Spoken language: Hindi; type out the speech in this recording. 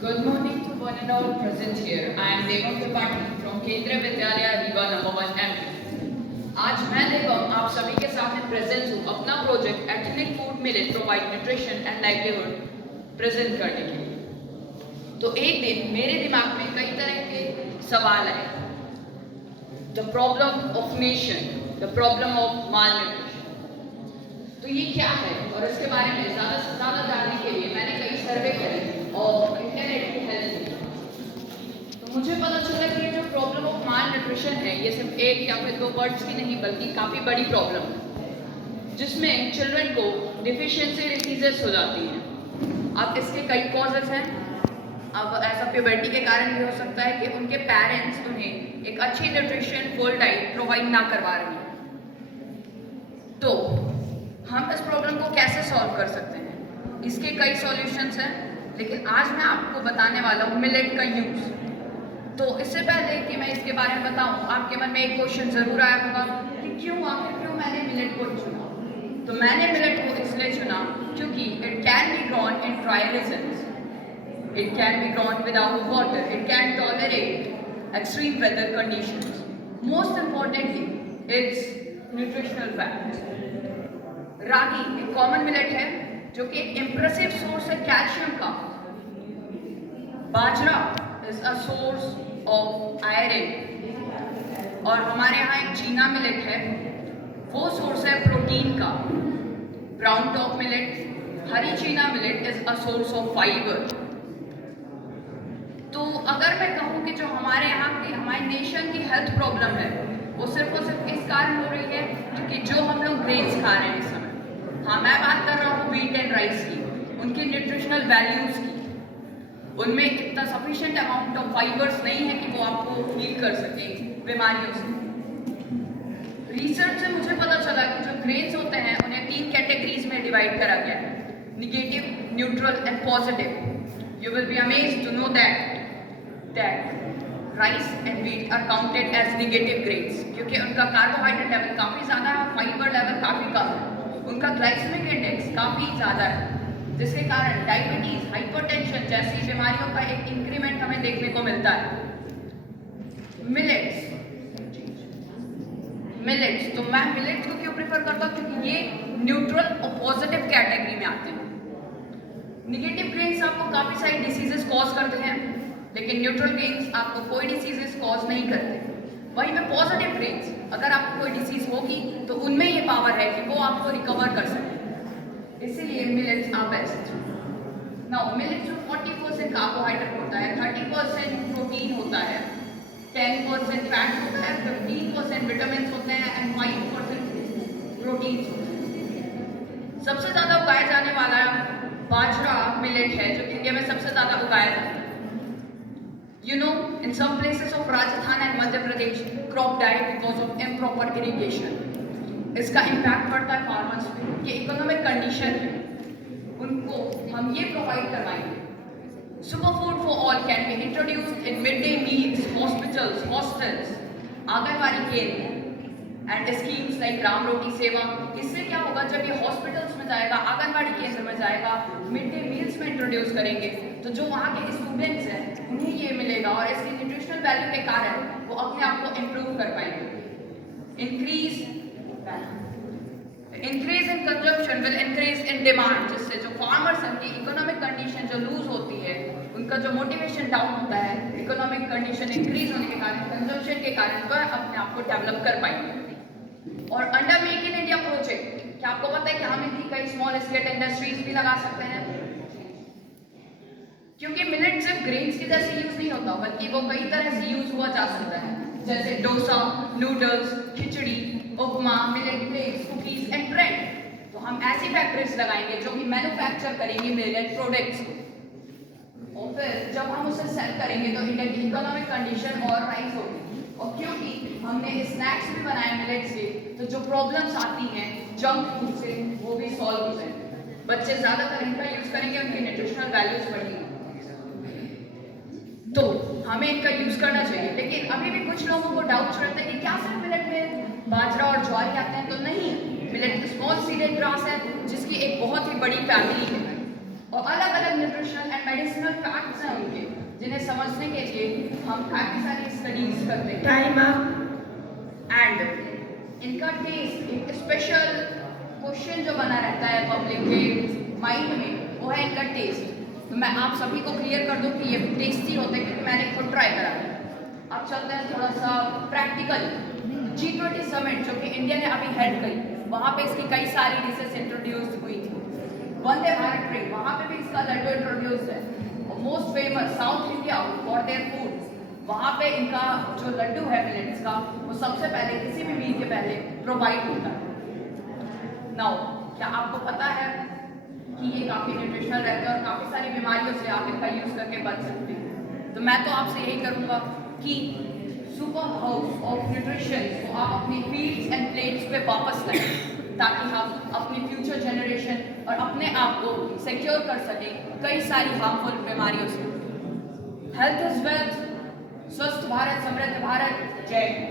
Good morning to one and all present here. I am Devam Tripathi from Kendriya Vidyalaya Riva number 1 MP. आज मैं देवम आप सभी के सामने प्रेजेंट हूँ अपना project ethnic food millet provide nutrition and livelihood present करने के लिए। तो एक दिन मेरे दिमाग में कई तरह के सवाल आए। The problem of nation, the problem of mall nutrition, तो ये क्या है और इसके बारे में ज़्यादा से ज़्यादा जानने के लिए मैंने कई सर्वे करे और इंटरनेट की हेल्प ली। तो मुझे पता चला कि ये जो प्रॉब्लम ऑफ माल न्यूट्रिशन है ये सिर्फ एक या फिर दो वर्ड्स की नहीं बल्कि काफ़ी बड़ी प्रॉब्लम है, जिसमें चिल्ड्रन को डिफिशियंसी डिसीजेस हो जाती हैं। अब इसके कई कॉजेज हैं। अब ऐसा प्यूबर्टी के कारण भी हो सकता है कि उनके पेरेंट्स उन्हें एक अच्छी न्यूट्रिशन फुल डाइट प्रोवाइड ना करवा रहे हैं। तो हम इस प्रॉब्लम को कैसे सॉल्व कर सकते हैं? इसके कई सॉल्यूशंस हैं, लेकिन आज मैं आपको बताने वाला हूँ मिलेट का यूज़। तो इससे पहले कि मैं इसके बारे में बताऊँ, आपके मन में एक क्वेश्चन ज़रूर आया होगा कि क्यों मैंने मिलेट को चुना। तो मैंने मिलेट को इसलिए चुना क्योंकि it can be grown in dry regions, it can be grown without water, it can tolerate extreme weather conditions. Most importantly it's nutritional fact. Ragi एक कॉमन मिलेट है जो कि एक इम्प्रेसिव सोर्स है कैल्शियम का। Bajra is a source of iron, और हमारे यहाँ एक चीना मिलेट है, वो सोर्स है प्रोटीन का। ब्राउन टॉप मिलेट, हरी चीना millet is a source of fibre. तो अगर मैं कहूँ कि जो हमारे यहाँ की हमारे नेशन की हेल्थ प्रॉब्लम है वो सिर्फ और सिर्फ इस कारण हो रही है क्योंकि जो हम लोग ग्रेन्स खा रहे हैं इस समय। हाँ, मैं बात कर रहा हूँ व्हीट एंड राइस की, उनकी न्यूट्रिशनल वैल्यूज की। उनमें इतना सफिशिएंट अमाउंट ऑफ फाइबर्स नहीं है कि वो आपको हील कर सके बीमारियों से। रिसर्च से मुझे पता चला कि जो ग्रेन्स होते हैं उन्हें 3 कैटेगरीज में डिवाइड करा गया है, negative, neutral and positive. You will be amazed to know that rice and wheat are counted as negative grains क्योंकि उनका कार्बोहाइड्रेट लेवल काफ़ी ज़्यादा है, फाइबर लेवल काफ़ी कम है, उनका ग्लाइसेमिक इंडेक्स काफ़ी ज़्यादा है, जिसके कारण डायबिटीज़, हाइपरटेंशन जैसी बीमारियों का एक इंक्रीमेंट हमें देखने को मिलता है। मिलेट्स, तो मैं मिलेट्स को क्यों प्रेफर करता हूँ? क्योंकि ये न्यूट्रल और पॉजिटिव कैटेगरी में आते हैं। निगेटिव ग्रेन्स आपको काफ़ी सारी डिसीजेस कॉज करते हैं, लेकिन न्यूट्रल ग्रेन्स आपको कोई डिसीजेस कॉज नहीं करते। वहीं पे पॉजिटिव ग्रेन्स, अगर आपको कोई डिसीज होगी तो उनमें ये पावर है कि वो आपको रिकवर कर सके, इसीलिए millets are best. Now millets में 40% कार्बोहाइड्रेट होता है, 30% प्रोटीन होता है, 10% फैट होता है, 15% विटामिन होते हैं एंड 5% प्रोटीन होते हैं। सबसे ज़्यादा उगाया जाने वाला बाजरा मिलेट है जो इंडिया में सबसे ज़्यादा उगाया जाता है। You know, in some places of Rajasthan and Madhya Pradesh, crop died because of improper irrigation. इसका इम्पैक्ट पड़ता है फार्मर्स पे, उनके इकोनॉमिक कंडीशन पे। उनको हम ये प्रोवाइड करवाएंगे। Super food for all can be introduced in mid day meals, hospitals, hostels, anganwadi केंद्र एंड स्कीम्स लाइक ग्राम रोटी सेवा। इससे क्या होगा, जब ये हॉस्पिटल्स में जाएगा, आंगनबाड़ी केंद्र में जाएगा, मिड डे मील्स में इंट्रोड्यूस करेंगे, तो जो वहाँ के स्टूडेंट्स हैं उन्हें ये मिलेगा और इसकी न्यूट्रिशनल वैल्यू के कारण वो अपने आप को इम्प्रूव कर पाएंगे। Increase in consumption will increase in demand, जिससे जो फार्मर्स हैं उनकी इकोनॉमिक कंडीशन जो लूज होती है, उनका जो मोटिवेशन डाउन होता है, इकोनॉमिक कंडीशन इंक्रीज होने के कारण, कंजम्पशन के कारण वह अपने आप को डेवलप कर पाएंगे। और under make in India project, क्या आपको पता है कि हम इनकी कई स्मॉल स्केल इंडस्ट्रीज भी लगा सकते हैं? क्योंकि मिलेट सिर्फ ग्रेन्स की जैसे यूज नहीं होता बल्कि वो कई तरह से यूज हुआ जा सकता है, जैसे dosa, noodles, khichdi, upma, millet flakes, cookies and bread. तो हम ऐसी फैक्ट्रीज लगाएंगे जो कि मैन्युफैक्चर करेंगे मिलेट प्रोडक्ट्स को, और फिर जब हम उसे सेल करेंगे तो इंडिया की इकोनॉमिक कंडीशन और राइज होगी। और क्योंकि हमने स्नैक्स भी बनाए मिलेट से, तो जो प्रॉब्लम्स आती हैं जंक फूड से वो भी सॉल्व हो जाएंगे। बच्चे ज़्यादातर इनका यूज़ करेंगे, उनकी न्यूट्रिशनल वैल्यूज बढ़ेंगी, तो हमें इनका यूज़ करना चाहिए। लेकिन अभी भी कुछ लोगों को डाउट्स रहते हैं कि क्या सिर्फ मिलेट में बाजरा और ज्वारी आते हैं? तो नहीं, मिलेट स्मॉल सीडेड ग्रास है जिसकी एक बहुत ही बड़ी फैमिली है। और अलग अलग न्यूट्रिशनल एंड मेडिसिनल फैक्ट्स हैं उनके, जिन्हें समझने के लिए हम काफ़ी सारी स्टडीज करते हैं। Time up. एंड इनका टेस्ट, एक स्पेशल क्वेश्चन जो बना रहता है पब्लिक के माइंड में, वो है इनका टेस्ट। तो मैं आप सभी को क्लियर कर दूं कि ये टेस्टी होते हैं, क्योंकि मैंने खुद ट्राई करा है। अब चलते हैं थोड़ा सा प्रैक्टिकल। G20 समिट जो कि इंडिया ने अभी हेड करी, वहाँ पे इसकी कई सारी डिशेस इंट्रोड्यूस हुई थी। वंदे भारत ट्रेन, वहाँ पे भी इसका लड्डू इंट्रोड्यूस है। Most famous south India for their food, वहाँ पे इनका जो लड्डू है मिलेट्स का, वो सबसे पहले किसी भी मील के पहले प्रोवाइड होता है। नाउ क्या आपको पता है कि ये काफ़ी न्यूट्रिशनल रहता है और काफ़ी सारी बीमारियों से आप इनका यूज़ करके बच सकते हैं। तो मैं तो आपसे यही करूँगा कि सुपर हाउस ऑफ न्यूट्रिशन को आप अपनी फील्ड्स एंड प्लेट्स पे वापस लाएं, ताकि हम अपनी फ्यूचर जनरेशन और अपने आप को सिक्योर कर सकें कई सारी हार्मफुल बीमारियों से। हेल्थ इज वेल्थ, स्वस्थ भारत समृद्ध भारत, जय हिंद।